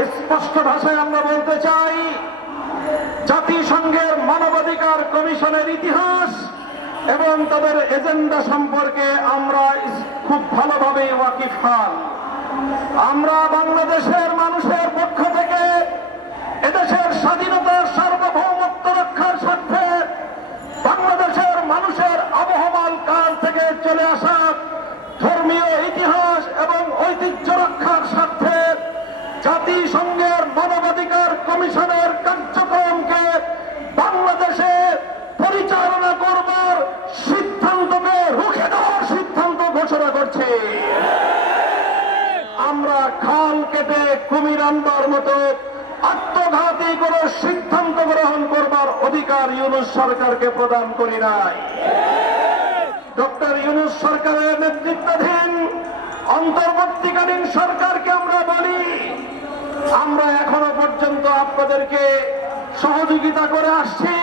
স্পষ্ট ভাষায় আমরা বলতে চাই, জাতিসংঘের মানবাধিকার কমিশনের ইতিহাস এবং তাদের এজেন্ডা সম্পর্কে আমরা খুব ভালোভাবে ওয়াকিফান। আমরা বাংলাদেশের মানুষের পক্ষ থেকে এদেশের স্বাধীনতার সার্বভৌমত্ব রক্ষার স্বার্থে বাংলাদেশের মানুষের আবহমান কাল থেকে চলে আসা ধর্মীয় ইতিহাস এবং ঐতিহ্য রক্ষার স্বার্থে জাতিসংঘের মানবাধিকার কমিশনের কার্যক্রমকে বাংলাদেশে পরিচালনা করবার সিদ্ধান্তকে রুখে দেওয়ার সিদ্ধান্ত ঘোষণা করছে। আমরা খাল কেটে কুমির আনবার মতো আত্মঘাতী কোন সিদ্ধান্ত গ্রহণ করবার অধিকার ইউনূস সরকারকে প্রদান করি নাই। ডক্টর ইউনূস সরকারের নেতৃত্বাধীন অন্তর্বর্তীকালীন সরকারকে আমরা বলি, আমরা এখনো পর্যন্ত আপনাদেরকে সহযোগিতা করে আসছি।